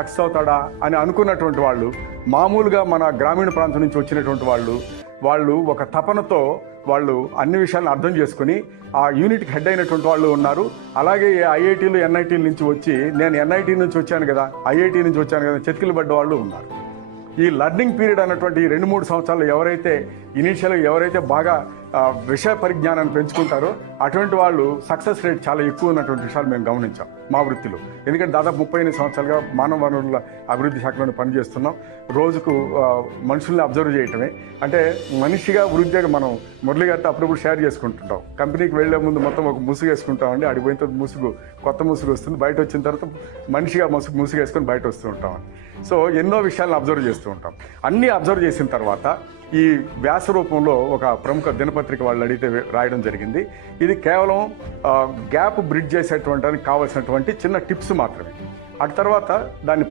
Success అవుతాడా అని అనుకున్నటువంటి వాళ్ళు, మామూలుగా మన గ్రామీణ ప్రాంతం నుంచి వచ్చినటువంటి వాళ్ళు ఒక తపనతో వాళ్ళు అన్ని విషయాలను అర్థం చేసుకుని ఆ యూనిట్కి హెడ్ అయినటువంటి వాళ్ళు ఉన్నారు. అలాగే ఐఐటీలు ఎన్ఐటీల నుంచి వచ్చి, నేను ఎన్ఐటీ నుంచి వచ్చాను కదా, ఐఐటీ నుంచి వచ్చాను కదా, చెతికిలు పడ్డ వాళ్ళు ఉన్నారు. ఈ లర్నింగ్ పీరియడ్ అన్నటువంటి 2-3 సంవత్సరాలు ఎవరైతే బాగా విషయ పరిజ్ఞానాన్ని పెంచుకుంటారో అటువంటి వాళ్ళు సక్సెస్ రేట్ చాలా ఎక్కువ ఉన్నటువంటి విషయాలు మేము గమనించాం మా వృత్తిలో. ఎందుకంటే దాదాపు 38 సంవత్సరాలుగా మానవ వనరుల అభివృద్ధి శాఖలో పనిచేస్తున్నాం. రోజుకు మనుషుల్ని అబ్జర్వ్ చేయటమే అంటే మనిషిగా వృద్ధిగా మనం మురళి గారితో అప్పుడప్పుడు షేర్ చేసుకుంటుంటాం. కంపెనీకి వెళ్లే ముందు మొత్తం ఒక ముసుగు వేసుకుంటామండి, అడిగిపోయిన తర్వాత కొత్త ముసుగు వస్తుంది, బయట వచ్చిన తర్వాత మనిషిగా ముసుగు వేసుకొని బయట వస్తూ ఉంటాం. సో ఎన్నో విషయాలను అబ్జర్వ్ చేస్తూ ఉంటాం. అన్నీ అబ్జర్వ్ చేసిన తర్వాత ఈ వ్యాస రూపంలో ఒక ప్రముఖ దినపత్రిక వాళ్ళు అడిగితే రాయడం జరిగింది. ఇది కేవలం గ్యాప్ బ్రిడ్జ్ చేసేటువంటి కావాల్సినటువంటి చిన్న టిప్స్ మాత్రమే. ఆ తర్వాత దాన్ని